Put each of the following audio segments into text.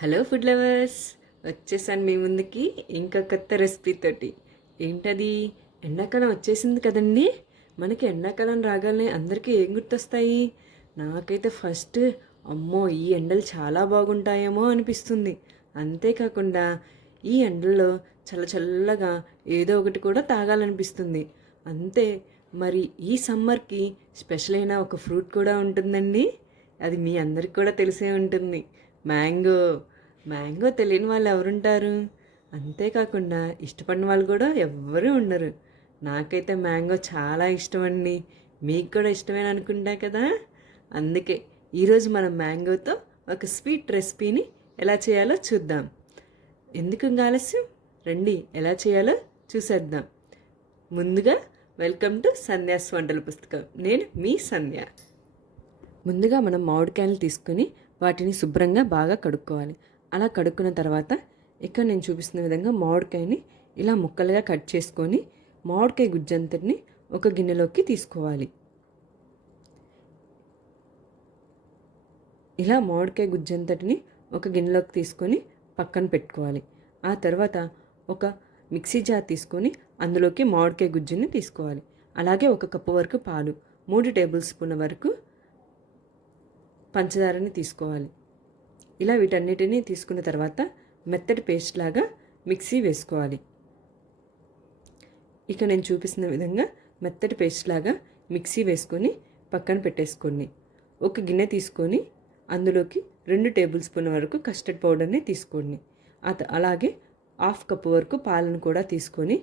Hello food lovers, వచ్చేసాను మీ ముందుకి ఇంకా కొత్త రెసిపీ తోటి. ఏంటది? ఎండాకాలం వచ్చేసింది కదండి. మనకి ఎండాకాలం రాగానే అందరికీ ఏం గుర్తొస్తాయి? నాకైతే ఫస్ట్ అమ్మో ఈ ఎండలు చాలా బాగుంటాయేమో అనిపిస్తుంది. అంతేకాకుండా ఈ ఎండల్లో చల్లగా ఏదో ఒకటి కూడా తాగాలనిపిస్తుంది. అంతే. మరి ఈ సమ్మర్కి స్పెషల్ అయిన ఒక ఫ్రూట్ కూడా ఉంటుందండి. అది మీ అందరికి కూడా తెలిసే ఉంటుంది. మ్యాంగో. మ్యాంగో తెలియని వాళ్ళు ఎవరుంటారు? అంతేకాకుండా ఇష్టపడిన వాళ్ళు కూడా ఎవ్వరూ ఉండరు. నాకైతే మ్యాంగో చాలా ఇష్టమండి. మీకు కూడా ఇష్టమేనా అనుకుంటా కదా. అందుకే ఈరోజు మనం మ్యాంగోతో ఒక స్వీట్ రెసిపీని ఎలా చేయాలో చూద్దాం. ఎందుకు ఇంకా ఆలస్యం, రండి ఎలా చేయాలో చూసేద్దాం. ముందుగా వెల్కమ్ టు సంధ్యాస్ వంటల పుస్తకం. నేను మీ సంధ్య. ముందుగా మనం మామిడికాయలు తీసుకొని వాటిని శుభ్రంగా బాగా కడుక్కోవాలి. అలా కడుక్కున్న తర్వాత ఇక్కడ నేను చూపిస్తున్న విధంగా మామిడికాయని ఇలా ముక్కలుగా కట్ చేసుకొని మామిడికాయ గుజ్జంతటిని ఒక గిన్నెలోకి తీసుకోవాలి. ఇలా మామిడికాయ గుజ్జంతటిని ఒక గిన్నెలోకి తీసుకొని పక్కన పెట్టుకోవాలి. ఆ తర్వాత ఒక మిక్సీ జార్ తీసుకొని అందులోకి మామిడికాయ గుజ్జుని తీసుకోవాలి. అలాగే 1 కప్పు వరకు పాలు, 3 టేబుల్ స్పూన్ల వరకు పంచదారని తీసుకోవాలి. ఇలా వీటన్నిటిని తీసుకున్న తర్వాత మెత్తటి పేస్ట్ లాగా మిక్సీ వేసుకోవాలి. ఇక నేను చూపిస్తున్న విధంగా మెత్తటి పేస్ట్ లాగా మిక్సీ వేసుకొని పక్కన పెట్టేసుకోండి. ఒక గిన్నె తీసుకొని అందులోకి 2 టేబుల్ స్పూన్ల వరకు కస్టర్డ్ పౌడర్ని తీసుకోండి. అలాగే 1/2 కప్పు వరకు పాలను కూడా తీసుకొని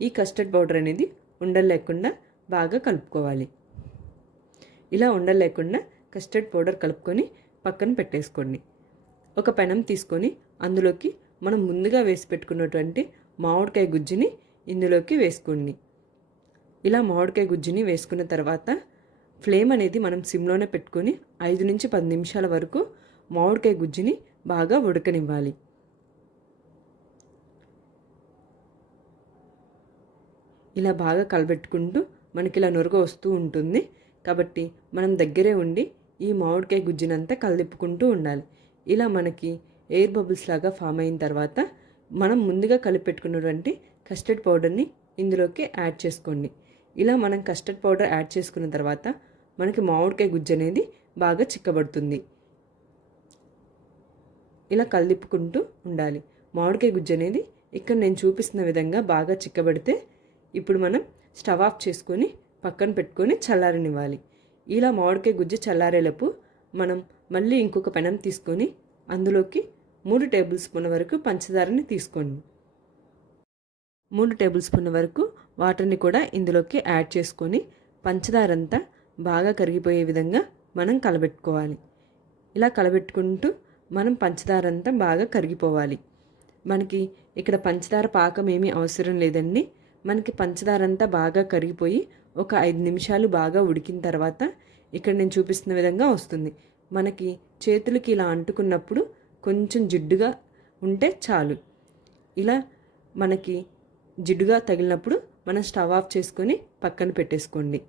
ఈ కస్టర్డ్ పౌడర్ అనేది ఉండలు లేకుండా బాగా కలుపుకోవాలి. ఇలా ఉండలు లేకుండా కస్టర్డ్ పౌడర్ కలుపుకొని పక్కన పెట్టేసుకోండి. ఒక పెనం తీసుకొని అందులోకి మనం ముందుగా వేసి పెట్టుకున్నటువంటి మామిడికాయ గుజ్జుని ఇందులోకి వేసుకోండి. ఇలా మామిడికాయ గుజ్జుని వేసుకున్న తర్వాత ఫ్లేమ్ అనేది మనం సిమ్లోనే పెట్టుకొని 5 నుంచి 10 నిమిషాల వరకు మామిడికాయ గుజ్జుని బాగా ఉడకనివ్వాలి. ఇలా బాగా కలబెట్టుకుంటూ మనకి ఇలా నురగ వస్తూ ఉంటుంది. కాబట్టి మనం దగ్గరే ఉండి ఈ మామిడికాయ గుజ్జునంతా కలదిప్పుకుంటూ ఉండాలి. ఇలా మనకి ఎయిర్ బబుల్స్ లాగా ఫామ్ అయిన తర్వాత మనం ముందుగా కలిపెట్టుకున్నటువంటి కస్టర్డ్ పౌడర్ని ఇందులోకి యాడ్ చేసుకోండి. ఇలా మనం కస్టర్డ్ పౌడర్ యాడ్ చేసుకున్న తర్వాత మనకి మామిడికాయ గుజ్జు అనేది బాగా చిక్కబడుతుంది. ఇలా కలిదిప్పుకుంటూ ఉండాలి. మామిడికాయ గుజ్జు అనేది ఇక్కడ నేను చూపిస్తున్న విధంగా బాగా చిక్కబడితే ఇప్పుడు మనం స్టవ్ ఆఫ్ చేసుకొని పక్కన పెట్టుకొని చల్లారనివ్వాలి. ఇలా మామిడికాయ గుజ్జు చల్లారేలోపు మనం మళ్ళీ ఇంకొక పెనం తీసుకొని అందులోకి 3 టేబుల్ స్పూన్ల వరకు పంచదారని తీసుకోండి. 3 టేబుల్ స్పూన్ల వరకు వాటర్ని కూడా ఇందులోకి యాడ్ చేసుకొని పంచదార అంతా బాగా కరిగిపోయే విధంగా మనం కలబెట్టుకోవాలి. ఇలా కలబెట్టుకుంటూ మనం పంచదార అంతా బాగా కరిగిపోవాలి. మనకి ఇక్కడ పంచదార పాకం ఏమీ అవసరం లేదండి. మనకి పంచదార అంతా బాగా కరిగిపోయి ఒక 5 నిమిషాలు బాగా ఉడికిన తర్వాత ఇక్కడ నేను చూపిస్తున్న విధంగా వస్తుంది. మనకి చేతులకి ఇలా అంటుకున్నప్పుడు కొంచెం జిడ్డుగా ఉంటే చాలు. ఇలా మనకి జిడ్డుగా తగిలినప్పుడు మనం స్టవ్ ఆఫ్ చేసుకొని పక్కన పెట్టేసుకోండి.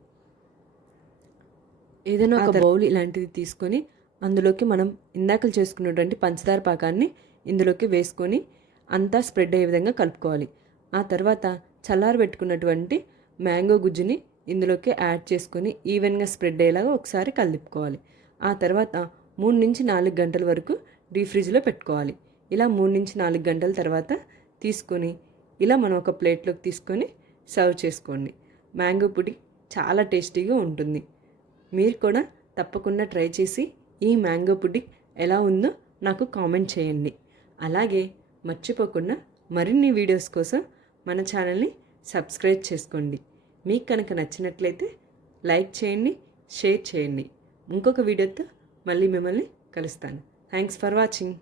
ఏదైనా ఒక బౌల్ ఇలాంటిది తీసుకొని అందులోకి మనం ఇందాకలు చేసుకున్నటువంటి పంచదార పాకాన్ని ఇందులోకి వేసుకొని అంతా స్ప్రెడ్ అయ్యే విధంగా కలుపుకోవాలి. ఆ తర్వాత చల్లారబెట్టుకున్నటువంటి మ్యాంగో గుజ్జుని ఇందులోకి యాడ్ చేసుకొని ఈవెన్గా స్ప్రెడ్ అయ్యేలాగా ఒకసారి కలుపుకోవాలి. ఆ తర్వాత 3 నుంచి 4 గంటల వరకు డీప్ ఫ్రిడ్జ్లో పెట్టుకోవాలి. ఇలా 3 నుంచి 4 గంటల తర్వాత తీసుకొని ఇలా మనం ఒక ప్లేట్లోకి తీసుకొని సర్వ్ చేసుకోండి. మ్యాంగో పుడింగ్ చాలా టేస్టీగా ఉంటుంది. మీరు కూడా తప్పకుండా ట్రై చేసి ఈ మ్యాంగో పుడింగ్ ఎలా ఉందో నాకు కామెంట్ చేయండి. అలాగే మర్చిపోకుండా మరిన్ని వీడియోస్ కోసం మన ఛానల్ని సబ్స్క్రైబ్ చేసుకోండి. మీకు కనుక నచ్చినట్లయితే లైక్ చేయండి, షేర్ చేయండి. ఇంకొక వీడియోతో మళ్ళీ మిమ్మల్ని కలుస్తాను. Thanks for watching.